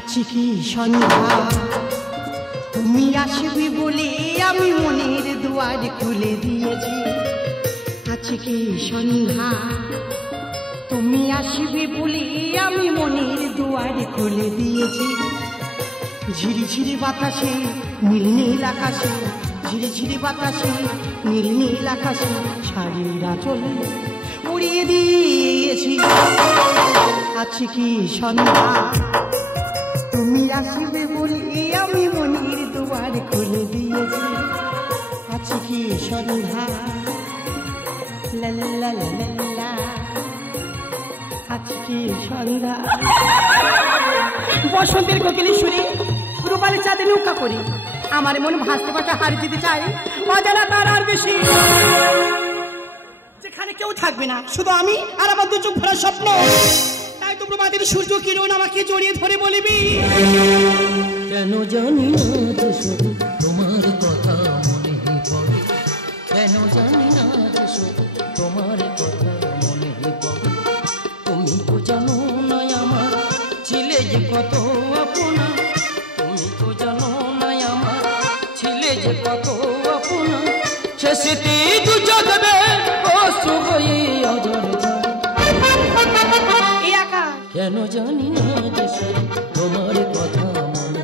আছি কি সন্ধ্যা তুমি আসবে বলে আমি মনের দুয়ার খুলে দিয়েছি। আছি কি সন্ধ্যা তুমি আসবে বলে আমি মনের দুয়ার খুলে দিয়েছি। ঝিরি ঝিরি বাতাসে নীল নীল আকাশে, ঝিরি ঝিরি বাতাসে নীল নীল আকাশে শাড়ির আঁচল উড়িয়ে দিয়েছি। আছি কি সন্ধ্যা তুমি আসবে বলে আমি মনের দুয়ার খুলে দিয়েছি। আছি কি সন্ধ্যা লা লা লা লা লা, আছি কি সন্ধ্যা। বসন্তের কোকিলের সুরে রূপালী চাঁদে নৌকা করি, আমার মন ভাসতে ভাসতে হারিয়ে যেতে চাই অজানা তার আর বেশি, যেখানে কেউ থাকবে না, শুধু আমি আর আমার দু চোখ ভরা স্বপ্ন। তাই তো প্রভাতের সূর্য কিরণ আমাকে জড়িয়ে ধরে বলবি, কেন জানি না যে শুধু তোমার কথা মনে পড়ে, কেন জানি না যে শুধু তোমার কথা মনে পড়ে। তুমি তো জানো না আমার ছিলে যে কত আপনা, তুমি তো জানো না আমার ছিলে যে কত আপনা। শেষেতে দু জগবে অশ্রু হয়ে অজর কেন জানি না যে শুধু তোমার কথা মনে,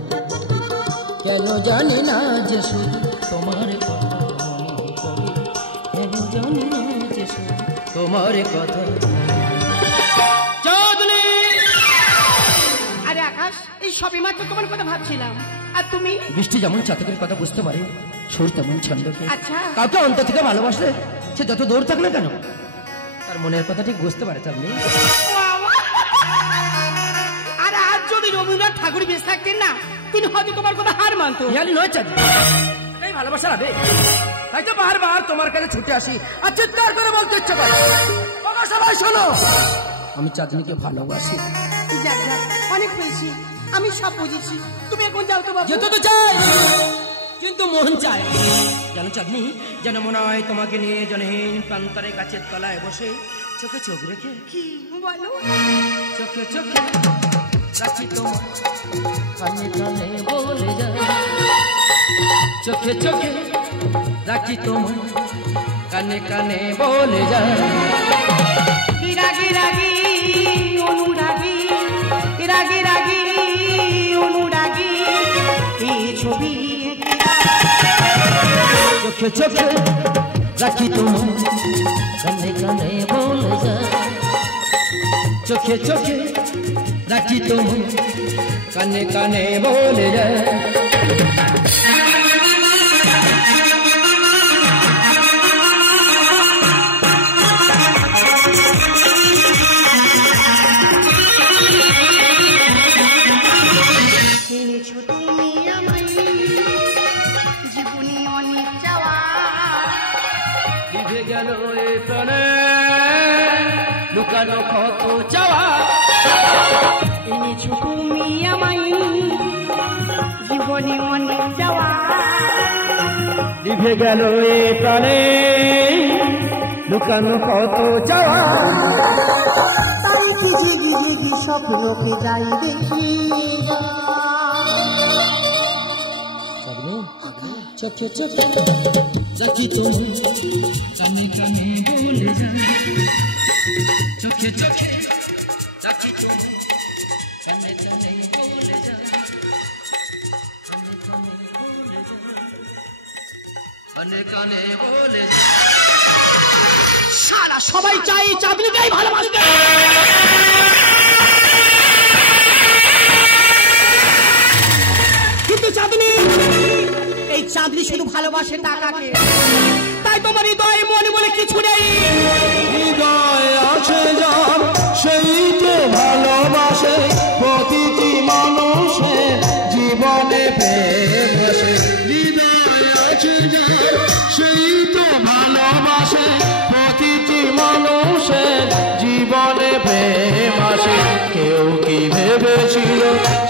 কেন জানি না যে শুধু তোমার কথা মনে পড়ে, কেন জানি না যে শুধু তোমার কথা। আরে আকাশ, এই সবই মাত্র তোমার কথা ভাবছিলাম। আর তুমি? বৃষ্টি যেমন চাতকের কথা বুঝতে পারে, সুর তেমন ছন্দকে। আচ্ছা, কাউকে অন্তর থেকে ভালোবাসলে সে যত দূর থাকলে কেন তার মনের কথা ঠিক বুঝতে পারে। তেমনি আরে আজ যদি রবীন্দ্রনাথ ঠাকুর বেঁচে থাকতেন না, তিনি হয়তো তোমার কথা হার মানতো। নয় চাঁদ, এই ভালোবাসা হবে, তাই তো বারবার তোমার কাছে ছুটে আসি আর চিৎকার করে বলতে ইচ্ছে করে, সবাই শোনো, আমি চাঁদনিকে ভালোবাসি। যাক যাক, অনেক হয়েছি, আমি সব বুঝেছি, তুমি এখন যাও তো বাবু। যেতে তো চাই, কিন্তু মন চায় যেন চাঁদনি, যেন মনে হয় তোমাকে নিয়ে জনহীন প্রান্তরে গাছের তলায় বসে চোখে চোখ রেখে। কি বলো? চোখে চোখে রাখি তোমার, কানে কানে বলে যায়, চোখে চোখে রাখি তোমার, কানে কানে বলে যায়। রাগি রাগি অনুরাগী, রাগি রাগি অনুরাগী, এই ছবি চোখে চোখে রাখি তোমার, কানে কানে বলে যায়, চোখে চোখে রাখি তোমার, কানে কানে বলে যায়। লুকানো কত চাওয়া এনেছো তুমি আমায় জীবনে অনেক যাওয়া, লিভে গেল এ প্রাণে লুকানো কত চাওয়া। তাই কি জেগি জেগি স্বপ্নকে যাই দেখি, চোখে চোখে রাখি তুমি, কানে কানে বলে যায়, চোখে চোখে রাখি তুমি, কানে কানে বলে যায়, কানে কানে বলে যায়, কানে কানে বলে যায়। সারা সবাই চাই চাঁদনিকেই ভালোবাসতে, কিন্তু চাঁদনি, এই চাঁদনি শুধু ভালোবাসে টাকাকে। তাই তোমার হৃদয়ে মনে বলে কিছু নেই, হৃদয় আছে যার সেই তো ভালোবাসে, প্রতিটি মানুষের জীবনে প্রেম আসে। হৃদয় আছে যার সেই তো ভালোবাসে, প্রতিটি মানুষের জীবনে প্রেম আসে। কেউ কি ভেবেছিল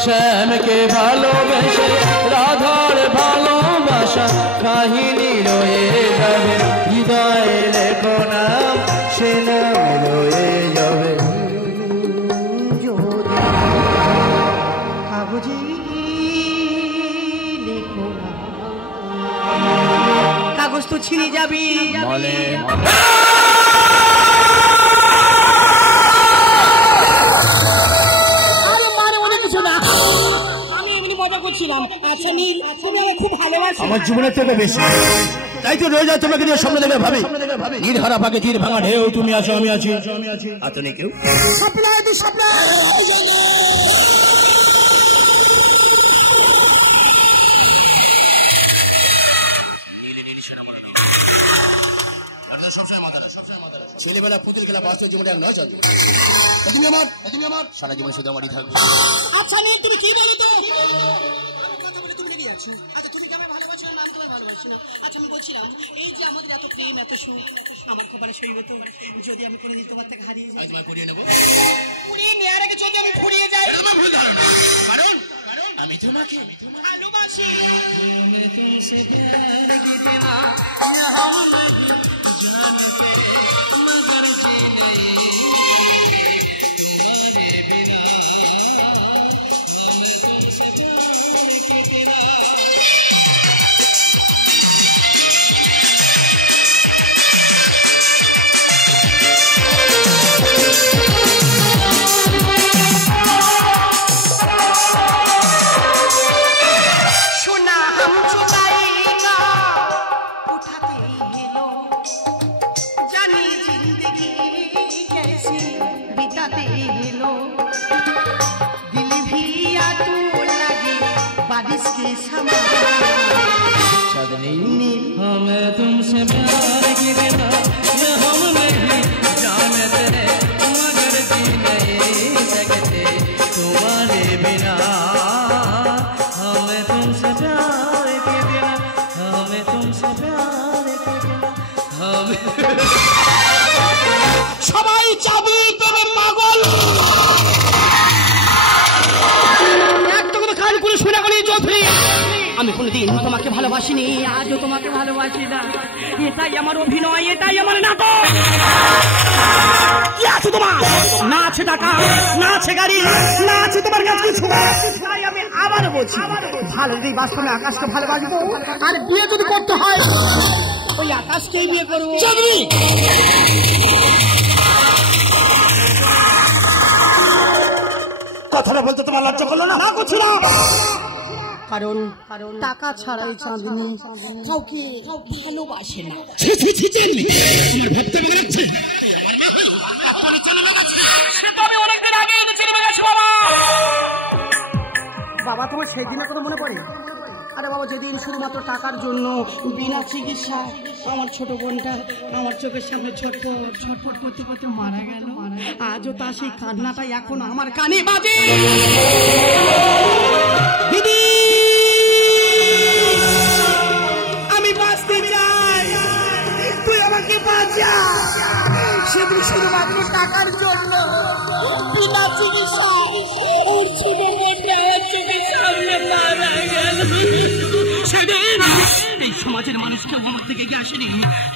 শ্যামকে ভালোবেসে রাধার ভালোবাসা কাহিনী রয়ে যাবে, হৃদয়ে লেখো নাম সে নাম রয়ে যাবে। কাগজ ছিনে যাবি। আমি এমনি মজা করছিলাম। আচ্ছা নীল, তুমি আমাকে খুব ভালোবাসো। আমার জীবনের থেকে বেশি, তাই তো রোজ তোমাকে নিয়ে স্বপ্ন দেখে ভাবি নীল হারা পাকে তীর ভাঙা ঢেউ, তুমি আছো আমি আছি, আর তো নেই কেউ। স্বপ্ন ছেলেবেলা পুতুল খেলা বাস্তব জীবনে নয় আমার সারা জীবন শুধু আমারই থাকবে। আচ্ছা নীল, তুমি কি বলো তো? কথা বলে তুমি লেগে যাচ্ছ। আচ্ছা তুমি কি আমায় ভালোবাসো না? আমি তোমায় ভালোবাসি না। আচ্ছা আমি বলছিলাম, এই যে আমাদের এত প্রেম এত সুখ, আমার কপালে সই হতো যদি আমি কোনোদিন তোমার থেকে হারিয়ে যাই। তোমায় করিয়ে নেবো। পুড়িয়ে নেওয়ার আগে যদি আমি ফুরিয়ে যাই। আমার ভুল ধারণা, কারণ আমি তোমাকে ভালোবাসি। हमें तुमसे प्यार की बिना ये हम नहीं जानते, मगर जी नहीं सकते तुम्हारे बिना। हमें तुमसे प्यार की बिना, हमें तुमसे प्यार की बिना, हमें সবাই চাবি তবে পাগল। একটা কথা খালি করে শুনে গেলি চৌধুরী, আমি কোনোদিন তোমাকে ভালোবাসিনি, আজও তোমাকে ভালোবাসি না। এটাই আমার অভিনয়, এটাই আমার নাটক। কি আছে তোমার? না আছে টাকা, না আছে গাড়ি, না আছে তোমার কাছে কিছু। তাই আমি আবারও বলছি, ভালো যদি বাস্তবে আকাশকে ভালোবাসবো, আর বিয়ে যদি করতে হয় ওই আকাশকেই বিয়ে করবো। কথাটা বলতে তোমার লজ্জা করলো না? না করছিল, কারণ টাকা ছাড়াই চাঁদনি কাউকে ভালোবাসে না। বাবা, তোমার সেই দিনের কথা মনে পড়ে? আরে বাবা, যেদিন শুধুমাত্র টাকার জন্য বিনা চিকিৎসা আমার ছোট বোনটা আমার চোখের সামনে ছটফট ছটফট করতে করতে মারা গেল, আজও তা সেই কান্নাটা এখন আমার কানে বাজে। দিদি, আমি বাঁচতে চাই, তুই আমাকে বাঁচা। সেদিন শুধুমাত্র টাকার জন্য বিনা চিকিৎসা ওর ছোট বোনটা আমার চোখের সামনে মারা গেল। সেদিন এই সমাজের মানুষ কেউ আমার থেকে এগিয়ে আসেনি।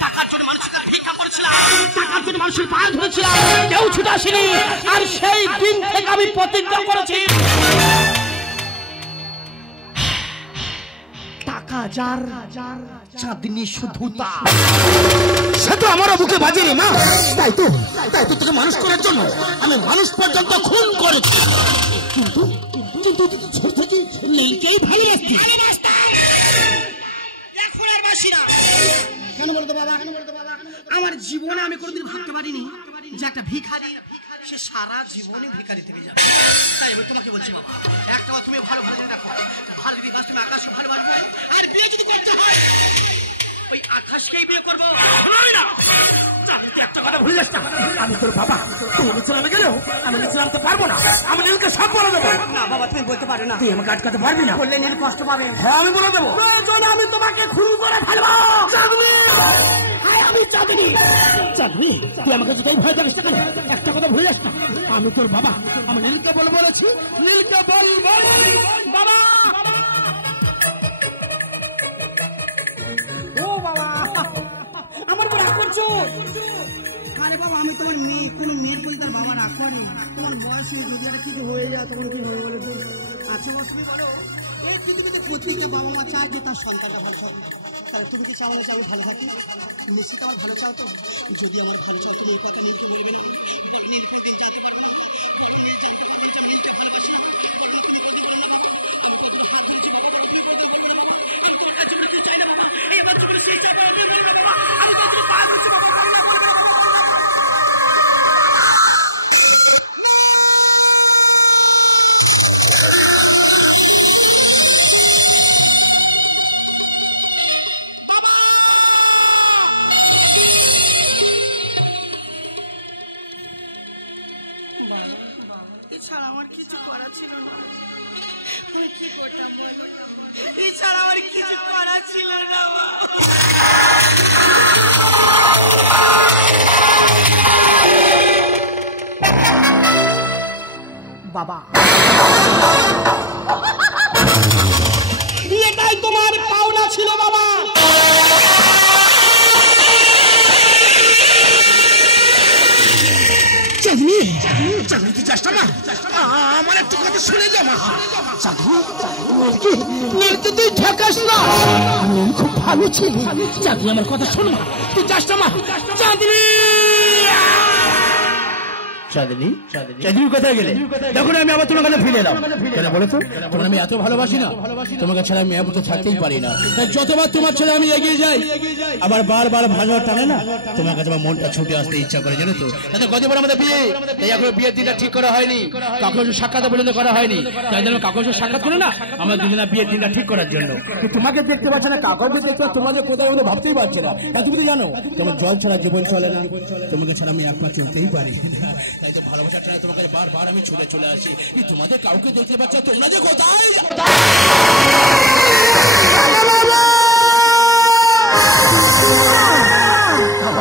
টাকার জন্য মানুষ তার ভিক্ষা করেছিলাম, টাকার জন্য মানুষের পা ধরেছিলাম, কেউ ছুটে আসেনি। আর সেই দিন থেকে আমি প্রতিজ্ঞা করেছি, টাকা যার চাঁদনি শুধু তার। সে তো আমারও বুকে বাজেনি মা, তাই তো তোকে মানুষ করার জন্য আমি মানুষ পর্যন্ত খুন করেছি। কিন্তু ছোট থেকে নীলকেই ভালোবাসতি। এখন আর বাসি না। কেন বলতো বাবা? আমার জীবনে আমি কোনোদিন ভাবতে পারিনি যে একটা ভিখারি সে সারা জীবনে ভিখারি থেকে যাবে। তাই আমি তোমাকে বলছি বাবা, একটা কথা তুমি ভালো ভালো জেনে রাখো, ভালো যদি বাস তুমি আকাশকে ভালোবাসবো, আর বিয়ে যদি করতে হয় ওই আকাশকেই বিয়ে করবো। একটা কথা ভুলে যাস না, আমি তোর বাবা, তুই নিচে নামে গেলেও আমি নিচে নামতে পারবো না। আমি নীলকে সব বলে দেবো। না বাবা, তুমি বলতে পারো না। তুই আমাকে আটকাতে পারবি না। বললে নীল কষ্ট পাবে। হ্যাঁ, আমি বলে দেবো। প্রয়োজনে আমি তোমাকে খুন করে ফেলবো। আমি চাঁদনি, তুই আমাকে যদি ভয় দেখিস না কেন? একটা কথা ভুলে যাস না, আমি তোর বাবা। আমি নীলকে বলেছি, নীলকে বলবো বাবা। ও বাবা, আমার উপর রাগ করছো? আরে বাবা, আমি তোমার মেয়ে, কোনো মেয়ের প্রতি তার বাবা রাগ করে? তোমার বয়স যদি আর কিছু হয়ে যায় তখন কি হবে বলে তো? আচ্ছা বাবা, তুমি বলো, এই পৃথিবীতে প্রতিটা বাবা মা চায় যে তার সন্তানটা ভালো থাকুক। তাহলে তুমি কি চাও না যে আমি ভালো থাকি? নিশ্চিত আমার ভালো চাও তো? যদি আমার ভালো চাও তুমি এই কথা নীলকে বলবে না। এছাড়া আমার কিছু করা ছিল না। আমি কি করতাম বলো? এছাড়া আমার কিছু করা ছিল না। বাবা, এটাই তোমার পাওনা ছিল বাবা। আমার একটু কথা শুনে যা মা। তুই ঠেকাস না, খুব ভালো ছিল। চাঁদনি আমার কথা শোনো, তুই যাস না মা। চাঁদনি, চাঁদনি, চাঁদনি কোথায় গেলে? দেখুন আমি আবার তোমার কাছে ফিরে এলাম। কেন বলো তো? তোমার আমি এত ভালোবাসি না, তোমাকে ছাড়া আমি তো থাকতেই পারি না। তাই যতবার তোমার ছেলে আমি এগিয়ে যাই, আবার বারবার ভালোবাসা টানে না, তোমার কাছে আমার মনটা ছুটে আসতে ইচ্ছা করে, জানো তো? গতবার আমাদের বিয়ে, তাই এখন বিয়ের দিনটা ঠিক করা হয়নি, কাগজ সাক্ষাৎ পর্যন্ত করা হয়নি। তাই জন্য কাগজ সাক্ষাৎ করে না আমার দুজনের বিয়ের দিনটা ঠিক করার জন্য। তোমাকে দেখতে পাচ্ছে না, কাগজ দেখতে তোমাদের কোথায় হলো ভাবতেই পারছে না। তুমি তো জানো তোমার জল ছাড়া জীবন চলে না, তোমাকে ছাড়া আমি একবার চলতেই পারি। তাই তো ভালোবাসা ছাড়া তোমাকে বারবার আমি ছুটে চলে আসি। তোমাদের কাউকে দেখতে পাচ্ছ, তোমরা যে কোথায়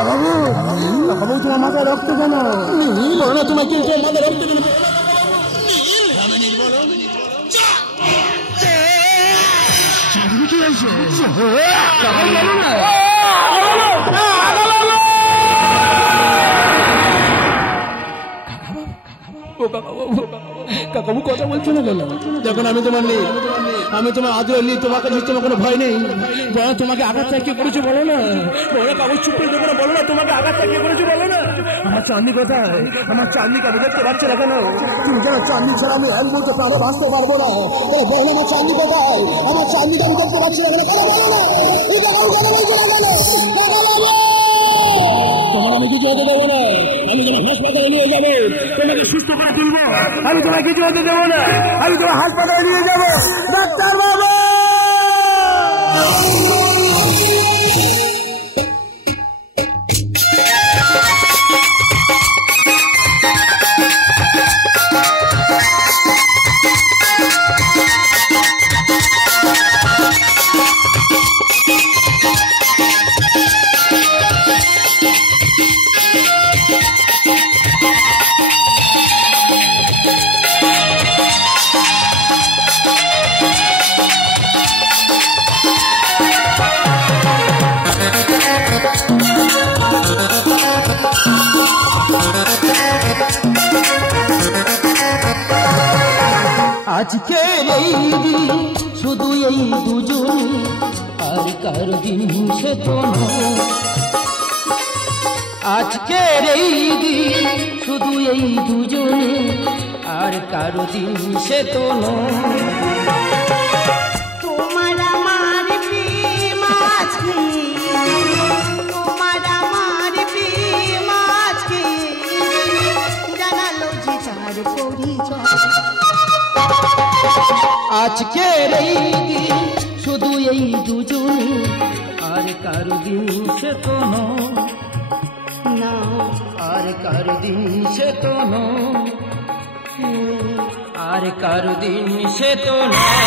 বাবু, তোমার মাথায় রক্ত কেন? বলো না তোমার কিন্তু মাথায় রক্ত কেন? কি হয়েছে? কাকাবু কথা বলছো না কেন? যখন আমি তোমার নেই, আমি তোমার আদর নেই, তোমার কাছে তোমার কোনো ভয় নেই। বলো তোমাকে আঘাতটা কে করেছো বলো না। বলো কাগজ চুপ করে দেবো না, বলো না তোমাকে আঘাতটা কে করেছো বলো না। আমার চাঁদনি কোথায়? আমার চাঁদনিকে আমি দেখতে পাচ্ছি না কেন? তুমি জানো চাঁদনি ছাড়া আমি এক মুহূর্তে প্রাণে বাঁচতে পারবো না। বলো আমার চাঁদনি কোথায়? আমার চাঁদনিকে আমি দেখতে পাচ্ছি না কেন? তোমার আমি কিছু হতে দেবো না, আমি তোমার হাসপাতালে নিয়ে যাবো, তোমাকে সুস্থ করে তুলবো। আমি তোমার কিছু হতে দেবো না, আমি তোমার হাসপাতালে নিয়ে যাবো। ডাক্তার বাবু, আজকের এই দিন শুধু এই দুজন, আর কারো দিন সে তো নয়। আজকের এই দিন শুধু এই দুজন, আর কারো দিন সে তো নয়। তোমার আমার প্রেম আজকে, তোমার আমার প্রেম আজকে জানালো যে তার পরিচয়। আজকের এই দিন শুধু এই দুজন, আর কারো দিন সে তো নয়। না, আর কারো দিন সে তো নয়, আর কারো দিন সে তো নয়।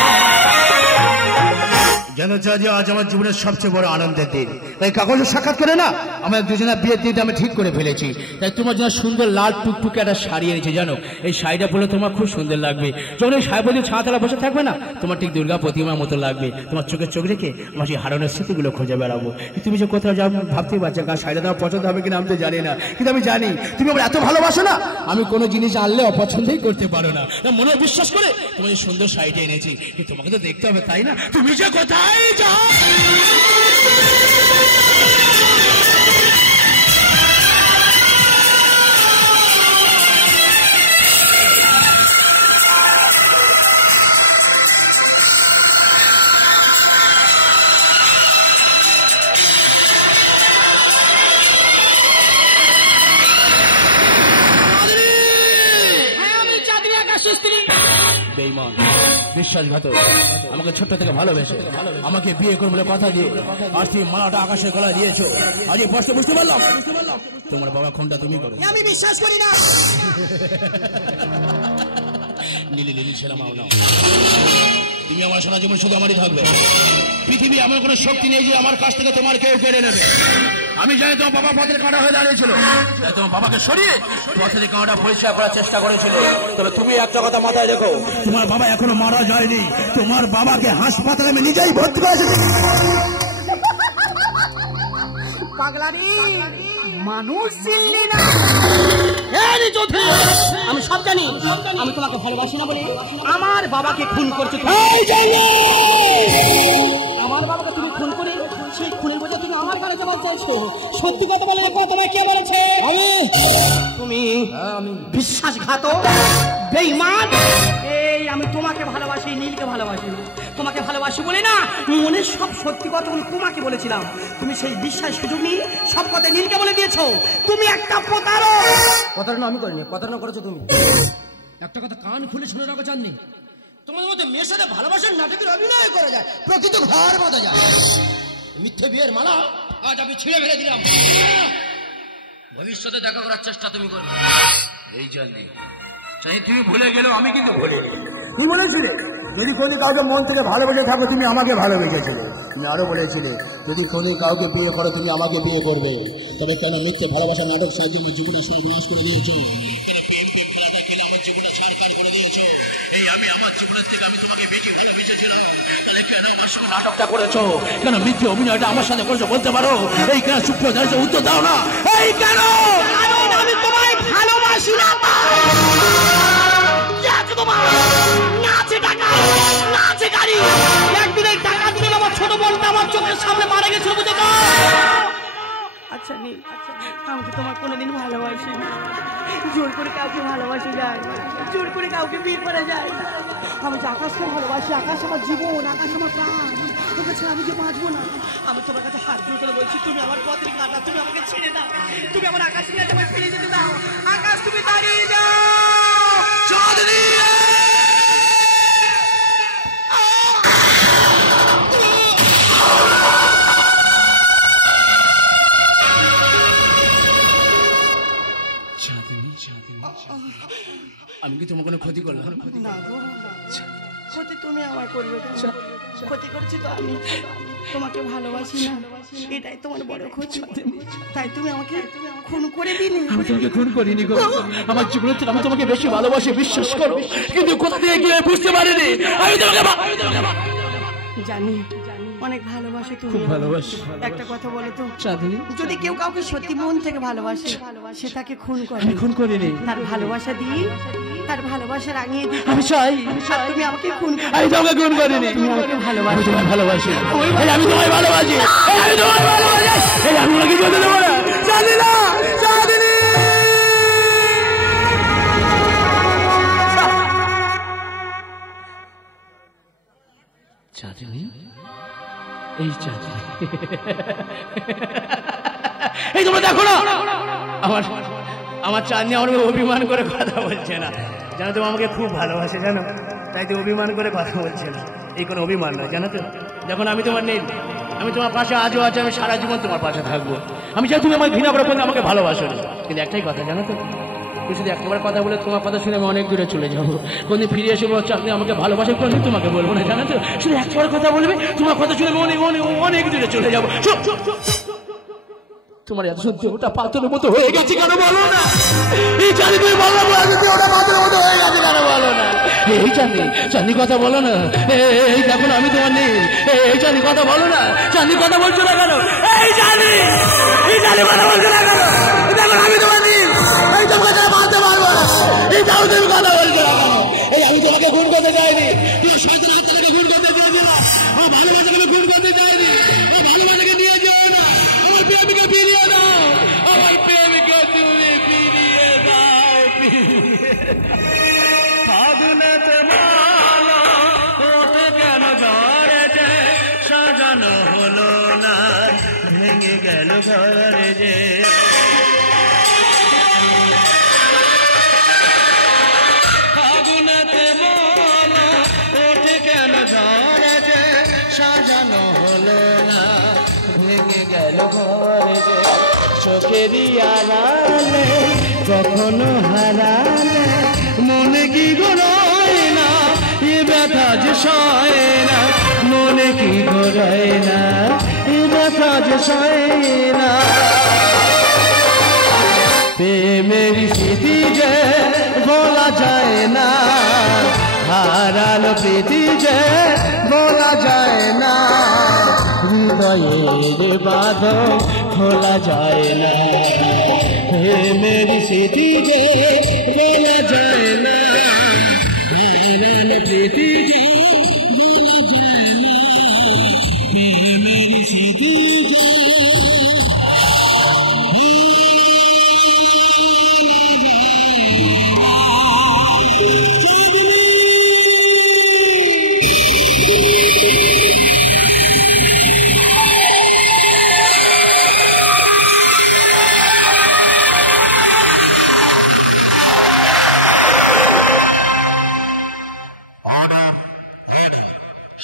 জানো চাঁদি, আজ আমার জীবনের সবচেয়ে বড় আনন্দের দিন। তাই কাগজে সাক্ষাৎ করে না আমার দুজনের বিয়ের দিনটা আমি ঠিক করে ফেলেছি। তাই তোমার জন্য সুন্দর লাল টুকটুকে একটা শাড়ি এনেছি। জানো এই শাড়িটা পরলে তোমার খুব সুন্দর লাগবে। যখন এই শাড়ি পরে ছাতালা বসে থাকবে না, তোমার ঠিক দুর্গা প্রতিমার মতো লাগবে। তোমার চোখে চোখ রেখে আমার সেই হারানোর স্মৃতিগুলো খুঁজে বেড়াবো। তুমি যে কোথাও যাও ভাবতে পারছো, কারণ শাড়িটা তোমার পছন্দ হবে কিনা আমি তো জানি না, কিন্তু আমি জানি তুমি আমার এত ভালোবাসো না, আমি কোনো জিনিস আনলে অপছন্দই করতে পারো না। মনে বিশ্বাস করে তোমার এই সুন্দর শাড়িটা এনেছি। তোমাকে তো দেখতে হবে তাই না, তুমি যে কোথায় যাও। বেঈমান, বিশ্বাসঘাতক, আমাকে ছোট্ট থেকে ভালোবেসে আমাকে বিয়ে করবে বলে কথা দিয়ে আজ তুমি মালাটা আকাশের গলায় দিয়েছো। আজ এই বসতে বুঝতে পারলাম তোমার বাবা খুনটা তুমি করো। আমি বিশ্বাস করি না। নীলি নীলি ছেলে মাও নাও, তুমি আমার সারা জীবন শুধু আমারই থাকবে। পৃথিবী এমন কোনো শক্তি নেই যে আমার কাছ থেকে তোমার কেউ কেড়ে নেবে। আমি জানি তোমার বাবা পথের কাঁটা হয়ে দাঁড়িয়েছিল, তোমার বাবাকে সরিয়ে পথের কাঁটা পরিষ্কার করার চেষ্টা করেছিল। তবে তুমি একটা কথা মাথায় রেখো, তোমার বাবা এখনো মারা যায়নি। তোমার বাবাকে হাসপাতালে আমি নিজেই ভর্তি করেছি। পাগলারি মানুষ চিনলি না। আমি সব জানি, আমি তোমাকে ভালোবাসি না বলে আমার বাবাকে খুন করছো। আমার বাবাকে তুমি খুন করে সেই খুনের বোঝা তুমি আমার ঘরে জমা চাইছো। সত্যি কথা বলে তোমায় কে বলেছে? তুমি বিশ্বাসঘাতক, বেঈমান। এই আমি তোমাকে ভালোবাসি, নীলকে ভালোবাসি না। তোমাকে ভালোবাসি বলে না মনের সব সত্যি কথাগুলো তোমাকে বলেছিলাম। তুমি সেই বিশ্বাস সুযোগ নিয়ে সব কথা নীলকে বলে দিয়েছো। তুমি একটা প্রতারক। প্রতারণা আমি করিনি, প্রতারণা করেছো তুমি। একটা কথা কান খুলে শুনে রাখো চাঁদনি, তোমাদের মধ্যে মেয়ের সাথে ভালোবাসার নাটকের অভিনয় করা যায়, প্রকৃত ঘর বাঁধা যায়। মিথ্যে বিয়ের মালা আজ আমি ছিঁড়ে ফেলে দিলাম। ভবিষ্যতে দেখা করার চেষ্টা তুমি করবে। এই চাঁদনি, তুমি ভুলে গেলেও আমি কিন্তু ভুলিনি। তুমি বলেছিলে যদি কোনো কাউকে মন থেকে ভালোবেসে থাকো তুমি আমাকে ভালোবেসেছিলে। তুমি আরো বলেছিলে যদি কোনো কাউকে বিয়ে করো তুমি আমাকে বিয়ে করবে। তবে কেন মিথ্যে ভালোবাসার নাটক সাহায্যে আমার জীবনে সর্বনাশ করে দিয়েছো? প্রেম খেলাটা খেলে আমার জীবনটা ছাড়খাড় করে দিয়েছো। এই আমি আমার জীবনের থেকে আমি তোমাকে বেশি ভালোবেসেছিলাম, তাহলে কেন আমার সঙ্গে নাটকটা করেছো? কেন মিথ্যে অভিনয়টা আমার সাথে করেছো বলতে পারো? এই কেন সূক্ষ্ম জানছো উত্তর দাও না। এই কেন? আমি তোমায় ভালোবাসি না। একদিন এই টাকা ছিল আমার ছোট বোনটা আমার চোখের সামনে মারা গেছিল বুঝে। আচ্ছা নীল, আমি তো তোমার কোনোদিন ভালোবাসি না। জোর করে কাউকে ভালোবাসি যায় না, জোর করে কাউকে বিয়ে করা যায় না। আমি যে আকাশকে ভালোবাসি, আকাশ আমার জীবন, আকাশ আমার প্রাণ। তোকে ছাড়া আমি যে বাঁচবো না। আমি তোমার কাছে হাত জোর করে বলছি তুমি আমার পথের কাঁটা, তুমি আমাকে ছেড়ে দাও। তুমি আমার আকাশ নিয়ে তোমায় ফেলে যেতে দাও। আকাশ তুমি দাঁড়িয়ে যাও। চাঁদনি আমি কি তোমার কোনো ক্ষতি করলাম? না গো, ক্ষতি তুমি আমার করবে কেন? ক্ষতি করছি তো আমি। তোমাকে ভালোবাসি না, এটাই তোমার বড় ক্ষতি। তাই তুমি আমাকে খুন করে দিলে। আমি তোমাকে খুন করিনি গো, আমার জীবনের থেকে আমি তোমাকে বেশি ভালোবাসি, বিশ্বাস করো। কিন্তু কোথা থেকে গিয়ে বুঝতে পারিনি আমি তোমাকে জানি অনেক ভালোবাসে তুমি। খুব ভালোবাসি। একটা কথা বলো তো চাঁদনি, যদি কেউ কাউকে সত্যি মন থেকে ভালোবাসে সে তাকে খুন করে। আমি খুন করিনি। তার ভালোবাসা দিয়ে তার ভালোবাসা রাঙিয়ে দিই। আমি চাই তুমি আমাকে খুন করে। আমি তোমাকে খুন করিনি। তুমি আমাকে ভালোবাসো। আমি তোমায় ভালোবাসি। আমি তোমায় ভালোবাসি। আমি তোমায় ভালোবাসি। আমি তোমাকে বলতে দেবো না। চাঁদনি না, চাঁদনি। চাঁদনি, এই চাঁদনি, এই তোমরা দেখো না আমার চাঁদনি আমাকে অভিমান করে কথা বলছে না। জানো তো আমাকে খুব ভালোবাসে, জানো, তাই তো অভিমান করে কথা বলছে না। এই কোনো অভিমান নয়, জানো তো। যখন আমি তোমার নেই, আমি তোমার পাশে আজও আছি, আমি সারা জীবন তোমার পাশে থাকবো। আমি চাই তুমি আমার ঘৃণা করে আমাকে ভালোবাসো না। কিন্তু একটাই কথা জানো তো, তুমি শুধু একবার কথা বলে তোমার কথা শুনে আমি অনেক দূরে চলে যাবো। কোনদিন ফিরে এসে বলছো আপনি আমাকে ভালোবাসে, কোনদিন তোমাকে বলবো না, জানো তো? শুধু একবার কথা বলবে, তোমার কথা শুনে আমি অনেক অনেক অনেক দূরে চলে যাবো। তোমার এত সত্যি ওটা পাথরের মতো হয়ে গেছে কেন বলো না? এই জানি তুমি বলো না, ওটা পাথরের মতো হয়ে গেছে কেন বলো না? এই চাঁদনি, চাঁদনি কথা বলো না। এই দেখো না আমি তোমার নেই। এই চাঁদনি কথা বলো না, চাঁদনি কথা বলছো না কেন? এই চাঁদনি, এই চাঁদনি কথা বলছো না কেন? দেখো আমি তোমার নেই। এই তোমাকে ছাড়া মানতে পারবো না। এই যাও তুমি কথা বলছো না কেন? এই আমি তোমাকে খুন করতে চাইনি, তোমার শয়তান আত্মাকে খুন করতে চেয়েছিলাম। আমার ভালোবাসাকে আমি খুন করতে চাইনি। আমার ভালোবাসাকে নিয়ে যেও না, আমার প্রেমিকে ফিরিয়ে দাও, আমার প্রেমিকে তুমি ফিরিয়ে দাও। ফাগুনেতে মালা ওঠে কেন ঝড়ে, সাজানো হলো না, ভেঙে গেল ঘরে যে। ফাগুনেতে মালা ওঠে কেন ঝড়ে, সাজানো হলো না, ভেঙে গেল ঘরে যে। চোখেরই আড়ালে কখনো হারালে মনে কি ঘোরায় না, এ ব্যথা যে সয় না, মনে কি ঘোরায় না, এ ব্যথা যে সয় না। প্রেমের স্মৃতি যে বলা যায় না, হারালো প্রীতি যে বলা যায় না, হৃদয়ের বাঁধন খোলা যায় না। প্রেমের স্মৃতি যে বলা যায় না, হারালো প্রীতি যে বলা যায় না, প্রেমের স্মৃতি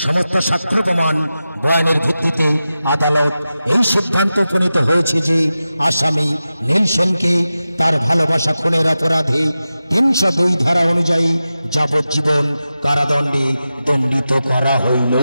সমস্ত সাক্ষ্য প্রমাণ বয়ানের ভিত্তিতে আদালত এই সিদ্ধান্তে উপনীত হয়েছে যে আসামি নিলসনকে তার ভালোবাসা খুনের অপরাধে 302 ধারা অনুযায়ী যাবজ্জীবন কারাদণ্ডে দণ্ডিত করা হইল।